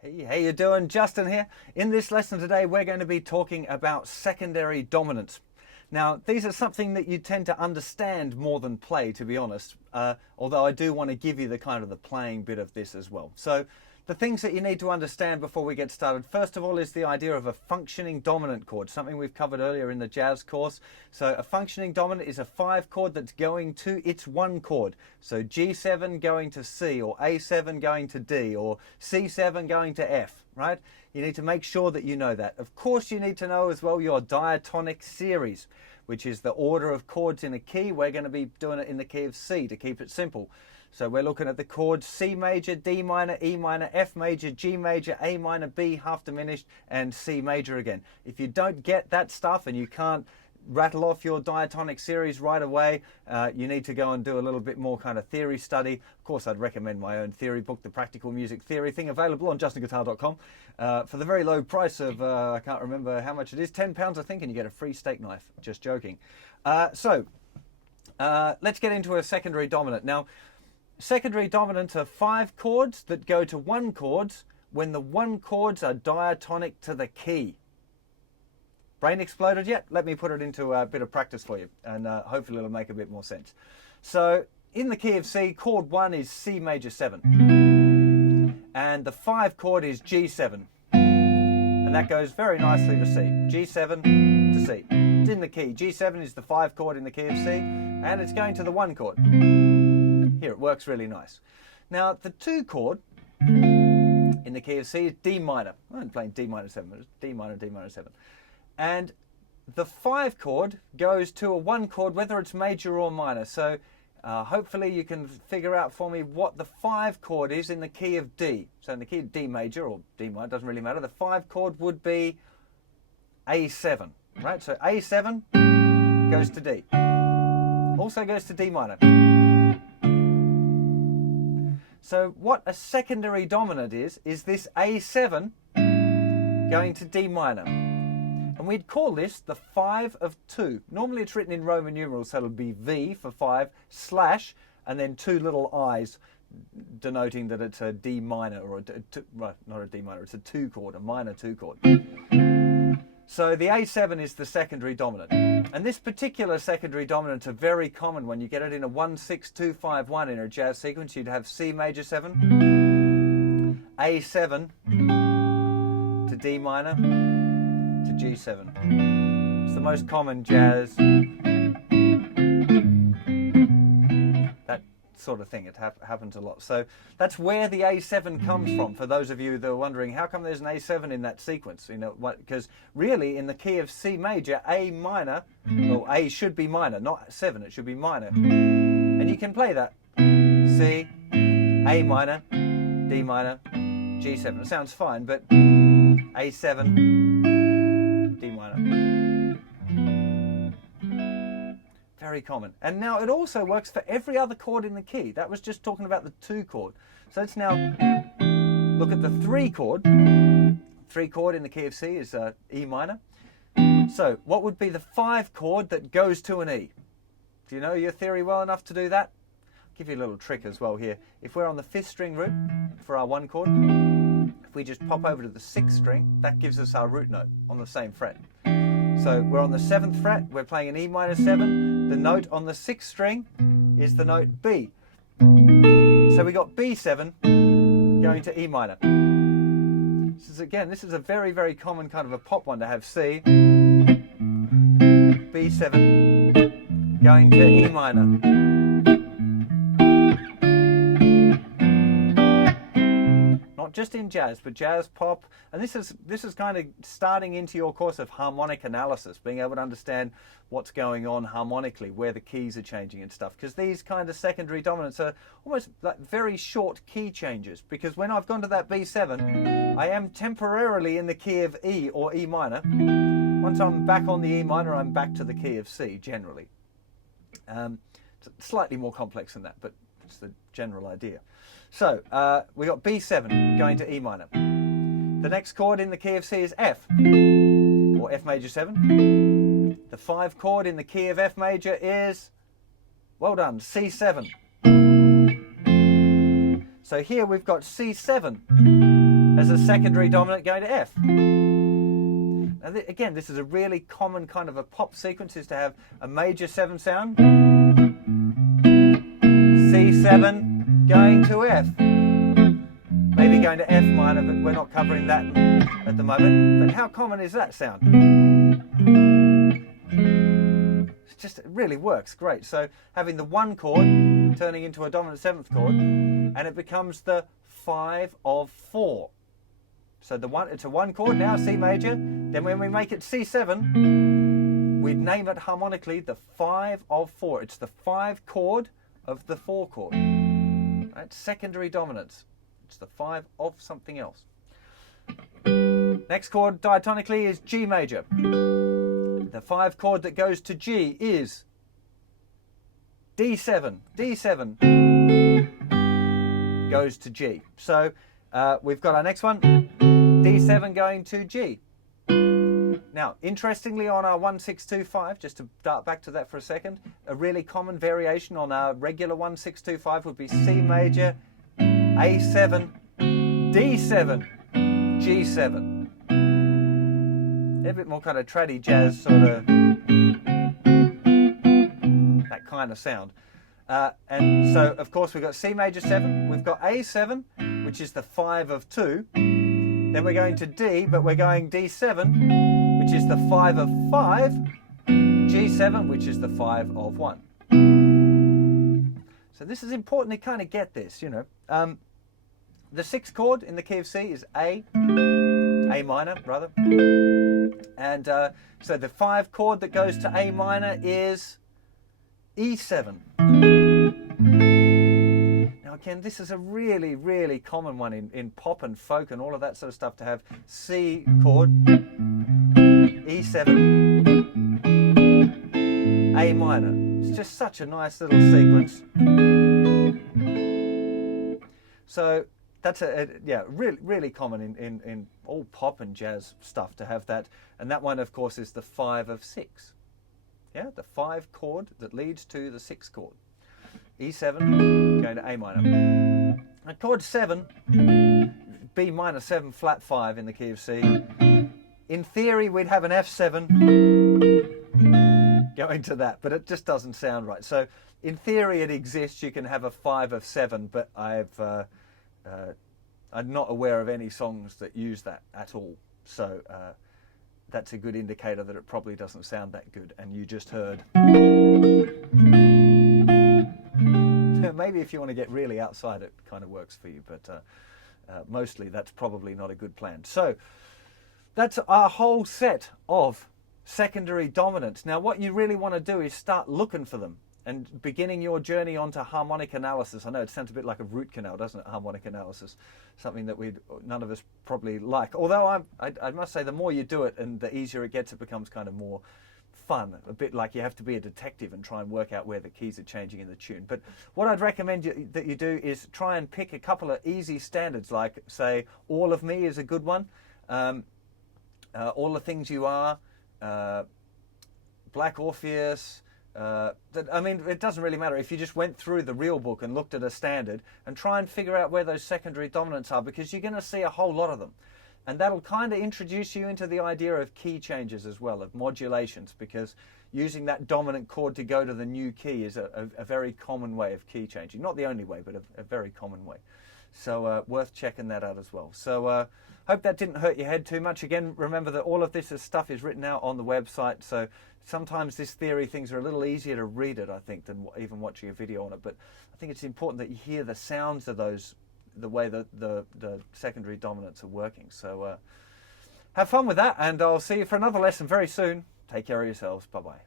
Hey, how you doing? Justin here. In this lesson today, we're going to be talking about secondary dominants. Now, these are something that you tend to understand more than play, to be honest, although I do want to give you the kind of the playing bit of this as well. So the things that you need to understand before we get started, first of all, is the idea of a functioning dominant chord, something we've covered earlier in the jazz course. So a functioning dominant is a 5 chord that's going to its 1 chord. So G7 going to C, or A7 going to D, or C7 going to F, right? You need to make sure that you know that. Of course, you need to know as well your diatonic series, which is the order of chords in a key. We're going to be doing it in the key of C to keep it simple. So we're looking at the chords C major, D minor, E minor, F major, G major, A minor, B, half diminished, and C major again. If you don't get that stuff and you can't rattle off your diatonic series right away, you need to go and do a little bit more kind of theory study. Of course, I'd recommend my own theory book, the Practical Music Theory thing, available on JustinGuitar.com for the very low price of, I can't remember how much it is, £10 I think, and you get a free steak knife. Just joking. Let's get into a secondary dominant. Now, secondary dominants are 5 chords that go to 1 chords when the 1 chords are diatonic to the key. Brain exploded yet? Let me put it into a bit of practice for you, and hopefully it'll make a bit more sense. So in the key of C, chord 1 is C major 7, and the 5 chord is G7, and that goes very nicely to C. G7 to C. It's in the key. G7 is the 5 chord in the key of C, and it's going to the 1 chord. Here, it works really nice. Now, the 2 chord in the key of C is D minor. I'm playing D minor 7, but it's D minor, D minor 7. And the 5 chord goes to a 1 chord, whether it's major or minor. So hopefully you can figure out for me what the 5 chord is in the key of D. So in the key of D major or D minor, doesn't really matter. The 5 chord would be A7, right? So A7 goes to D. Also goes to D minor. So what a secondary dominant is this A7 going to D minor. And we'd call this the 5 of 2. Normally it's written in Roman numerals, so it'll be V for 5, slash, and then 2 little I's, denoting that it's a D minor, or well, not a D minor, it's a 2 chord, a minor 2 chord. So the A7 is the secondary dominant. And this particular secondary dominant is very common when you get it in a 1-6-2-5-1 in a jazz sequence. You'd have C major 7, A7 to D minor to G7. It's the most common jazz, that sort of thing. It happens a lot. So that's where the A7 comes from, for those of you that are wondering, how come there's an A7 in that sequence? You know, because really in the key of C major, A minor, well, A should be minor, not 7, it should be minor. And you can play that. C, A minor, D minor, G7. It sounds fine, but A7, D minor. Very common. And now it also works for every other chord in the key. That was just talking about the 2 chord. So let's now look at the 3 chord. 3 chord in the key of C is E minor. So what would be the 5 chord that goes to an E? Do you know your theory well enough to do that? I'll give you a little trick as well here. If we're on the 5th string root for our 1 chord, if we just pop over to the 6th string, that gives us our root note on the same fret. So we're on the 7th fret, we're playing an E minor 7. The note on the 6th string is the note B. So we got B7 going to E minor. This is a very, very common kind of a pop one to have. C, B7 going to E minor. Not just in jazz, but jazz, pop, and this is kind of starting into your course of harmonic analysis, being able to understand what's going on harmonically, where the keys are changing and stuff, because these kind of secondary dominants are almost like very short key changes, because when I've gone to that B7, I am temporarily in the key of E or E minor. Once I'm back on the E minor, I'm back to the key of C, generally. It's slightly more complex than that, but it's the general idea. So we got B7 going to E minor. The next chord in the key of C is F, or F major 7. The 5 chord in the key of F major is, well done, C7. So here we've got C7. as a secondary dominant going to F. Now again, this is a really common kind of a pop sequence, is to have a major 7 sound, C7 going to F. Maybe going to F minor, but we're not covering that at the moment. But how common is that sound? It really works great. So having the 1 chord turning into a dominant 7th chord, and it becomes the 5 of 4. So it's a 1 chord now, C major. Then when we make it C7, we'd name it harmonically the 5 of 4. It's the 5 chord of the 4 chord. Right? Secondary dominance. It's the 5 of something else. Next chord diatonically is G major. The 5 chord that goes to G is D7. D7 goes to G. So we've got our next one, D7 going to G. Now, interestingly, on our 1625, just to dart back to that for a second, a really common variation on our regular 1625 would be C major, A7, D7, G7. A bit more kind of traddy jazz, sort of that kind of sound. And so, of course, we've got C major 7, we've got A7, which is the 5 of 2. Then we're going to D, but we're going D7, which is the 5 of 5, G7, which is the 5 of 1. So this is important to kind of get this, you know. The 6th chord in the key of C is A minor, rather. And so the 5 chord that goes to A minor is E7. Now again, this is a really, really common one in pop and folk and all of that sort of stuff, to have C chord, E7, A minor. It's just such a nice little sequence. So that's really, really common in all pop and jazz stuff to have that. And that one, of course, is the 5 of 6. Yeah, the 5 chord that leads to the 6th chord. E7 going to A minor. And chord 7, B minor 7 flat 5 in the key of C. In theory, we'd have an F7 going to that, but it just doesn't sound right. So in theory, it exists. You can have a 5 of 7, but I'm not aware of any songs that use that at all. So that's a good indicator that it probably doesn't sound that good. And you just heard. Maybe if you want to get really outside, it kind of works for you, but mostly that's probably not a good plan. So that's our whole set of secondary dominants. Now what you really want to do is start looking for them and beginning your journey onto harmonic analysis. I know it sounds a bit like a root canal, doesn't it? Harmonic analysis, something that none of us probably like. Although I must say, the more you do it and the easier it gets, it becomes kind of more fun. A bit like you have to be a detective and try and work out where the keys are changing in the tune. But what I'd recommend that you do is try and pick a couple of easy standards, like say All of Me is a good one. All the Things You Are, Black Orpheus. I mean, it doesn't really matter if you just went through the real book and looked at a standard and try and figure out where those secondary dominants are, because you're going to see a whole lot of them. And that'll kind of introduce you into the idea of key changes as well, of modulations, because using that dominant chord to go to the new key is a very common way of key changing. Not the only way, but a very common way. So worth checking that out as well. So hope that didn't hurt your head too much. Again, remember that all of this stuff is written out on the website, so sometimes this theory things are a little easier to read it, I think, than even watching a video on it. But I think it's important that you hear the sounds of those, the way that the secondary dominants are working. So have fun with that, and I'll see you for another lesson very soon. Take care of yourselves. Bye-bye.